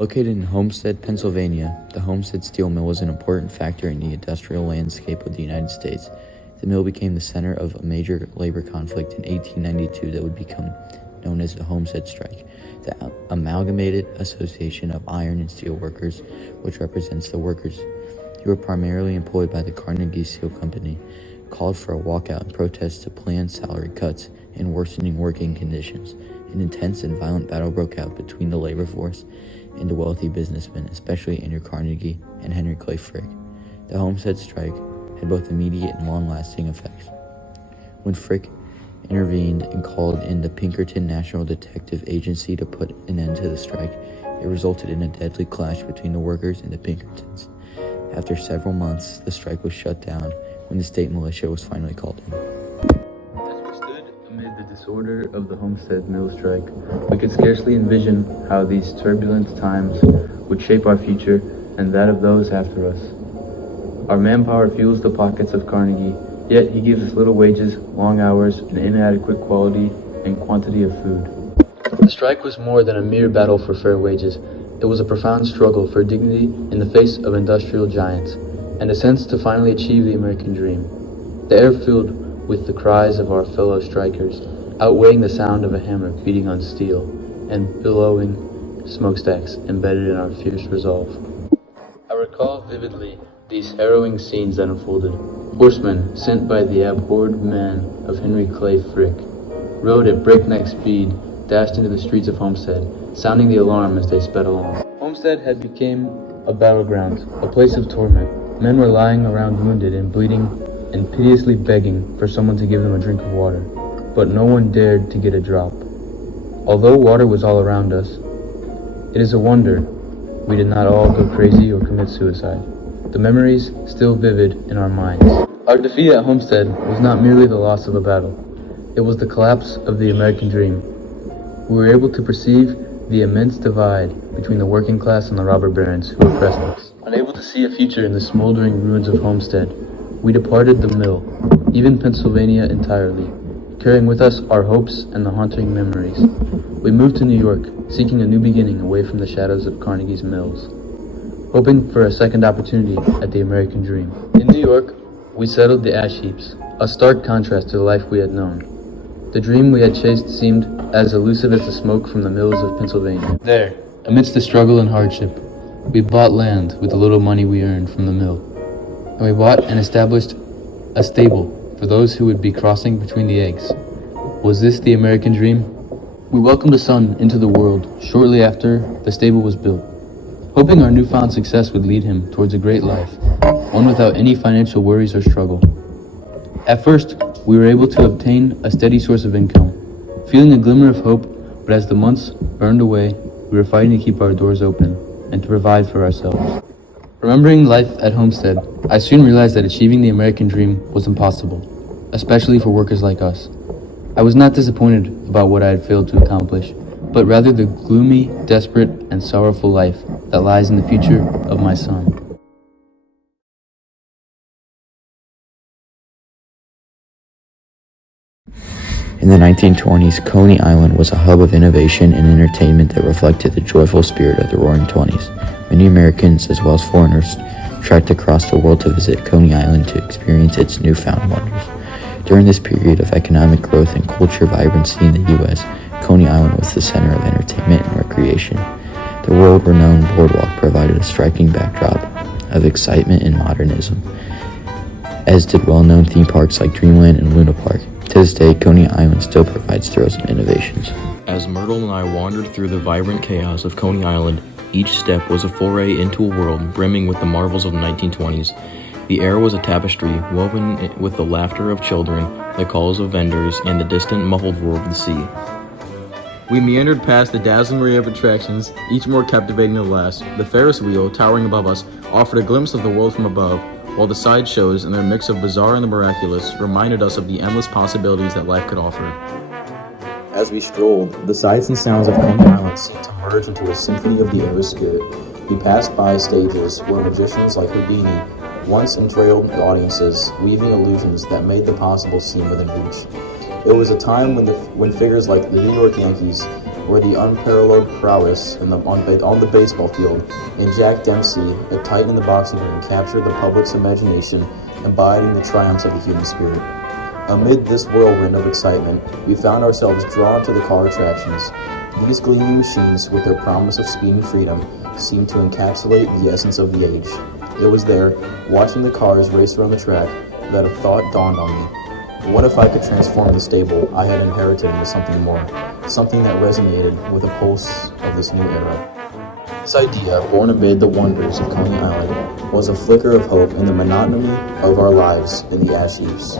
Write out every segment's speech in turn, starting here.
Located in Homestead, Pennsylvania, the Homestead steel mill was an important factor in the industrial landscape of the United States. The mill became the center of a major labor conflict in 1892 that would become known as the Homestead Strike. The Amalgamated Association of Iron and Steel Workers, which represents the workers who were primarily employed by the Carnegie Steel Company, called for a walkout in protest to planned salary cuts and worsening working conditions. An intense and violent battle broke out between the labor force and the wealthy businessmen, especially Andrew Carnegie and Henry Clay Frick. The Homestead Strike had both immediate and long-lasting effects. When Frick intervened and called in the Pinkerton National Detective Agency to put an end to the strike, it resulted in a deadly clash between the workers and the Pinkertons. After several months, the strike was shut down when the state militia was finally called in. As we stood amid the disorder of the Homestead Mill strike, we could scarcely envision how these turbulent times would shape our future and that of those after us. Our manpower fuels the pockets of Carnegie, yet he gives us little wages, long hours, and inadequate quality and quantity of food. The strike was more than a mere battle for fair wages. It was a profound struggle for dignity in the face of industrial giants, and a sense to finally achieve the American dream. The air filled with the cries of our fellow strikers, outweighing the sound of a hammer beating on steel, and billowing smokestacks embedded in our fierce resolve. I recall vividly these harrowing scenes that unfolded. Horsemen, sent by the abhorred man of Henry Clay Frick, rode at breakneck speed, dashed into the streets of Homestead, sounding the alarm as they sped along. Homestead had become a battleground, a place of torment. Men were lying around wounded and bleeding and piteously begging for someone to give them a drink of water, but no one dared to get a drop. Although water was all around us, it is a wonder we did not all go crazy or commit suicide. The memories still vivid in our minds. Our defeat at Homestead was not merely the loss of a battle. It was the collapse of the American dream. We were able to perceive the immense divide between the working class and the robber barons who oppressed us. Unable to see a future in the smoldering ruins of Homestead, we departed the mill, even Pennsylvania entirely, carrying with us our hopes and the haunting memories. We moved to New York, seeking a new beginning away from the shadows of Carnegie's mills, hoping for a second opportunity at the American dream. In New York, we settled the ash heaps, a stark contrast to the life we had known. The dream we had chased seemed as elusive as the smoke from the mills of Pennsylvania. There, amidst the struggle and hardship, we bought land with the little money we earned from the mill, and we bought and established a stable for those who would be crossing between the eggs. Was this the American dream? We welcomed a son into the world shortly after the stable was built, hoping our newfound success would lead him towards a great life, one without any financial worries or struggle. At first, we were able to obtain a steady source of income, feeling a glimmer of hope, but as the months burned away, we were fighting to keep our doors open and to provide for ourselves. Remembering life at Homestead, I soon realized that achieving the American dream was impossible, especially for workers like us. I was not disappointed about what I had failed to accomplish, but rather the gloomy, desperate, and sorrowful life that lies in the future of my son. In the 1920s, Coney Island was a hub of innovation and entertainment that reflected the joyful spirit of the Roaring Twenties. Many Americans, as well as foreigners, trekked across the world to visit Coney Island to experience its newfound wonders. During this period of economic growth and culture vibrancy in the U.S., Coney Island was the center of entertainment and recreation. The world-renowned boardwalk provided a striking backdrop of excitement and modernism, as did well-known theme parks like Dreamland and Luna Park. To this day, Coney Island still provides thrills and innovations. As Myrtle and I wandered through the vibrant chaos of Coney Island, each step was a foray into a world brimming with the marvels of the 1920s. The air was a tapestry woven with the laughter of children, the calls of vendors, and the distant muffled roar of the sea. We meandered past the dazzling array of attractions, each more captivating than the last. The Ferris wheel, towering above us, offered a glimpse of the world from above, while the side shows, in their mix of bizarre and the miraculous, reminded us of the endless possibilities that life could offer. As we strolled, the sights and sounds of Coney Island seemed to merge into a symphony of the era's spirit. We passed by stages where magicians like Houdini once entrailed audiences, weaving illusions that made the possible seem within reach. It was a time when figures like the New York Yankees were the unparalleled prowess on the baseball field, and Jack Dempsey, a titan in the boxing ring, captured the public's imagination, embodying the triumphs of the human spirit. Amid this whirlwind of excitement, we found ourselves drawn to the car attractions. These gleaming machines, with their promise of speed and freedom, seemed to encapsulate the essence of the age. It was there, watching the cars race around the track, that a thought dawned on me. What if I could transform the stable I had inherited into something more, something that resonated with the pulse of this new era? This idea, born amid the wonders of Coney Island, was a flicker of hope in the monotony of our lives in the ash heaps.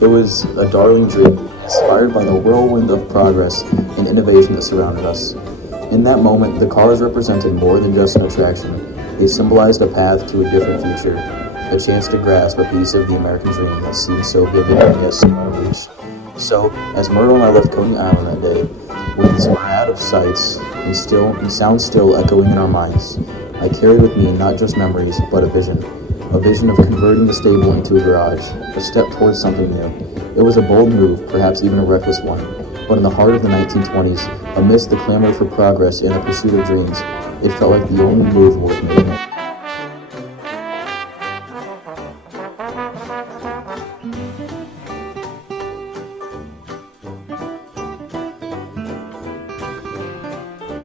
It was a darling dream, inspired by the whirlwind of progress and innovation that surrounded us. In that moment, the cars represented more than just an attraction. They symbolized a path to a different future, a chance to grasp a piece of the American dream that seemed so vivid and yet so out of reach. So, as Myrtle and I left Coney Island that day, with this myriad of sights and sounds still echoing in our minds, I carried with me not just memories, but a vision of converting the stable into a garage, a step towards something new. It was a bold move, perhaps even a reckless one, but in the heart of the 1920s, amidst the clamor for progress and the pursuit of dreams, it felt like the only move worth making.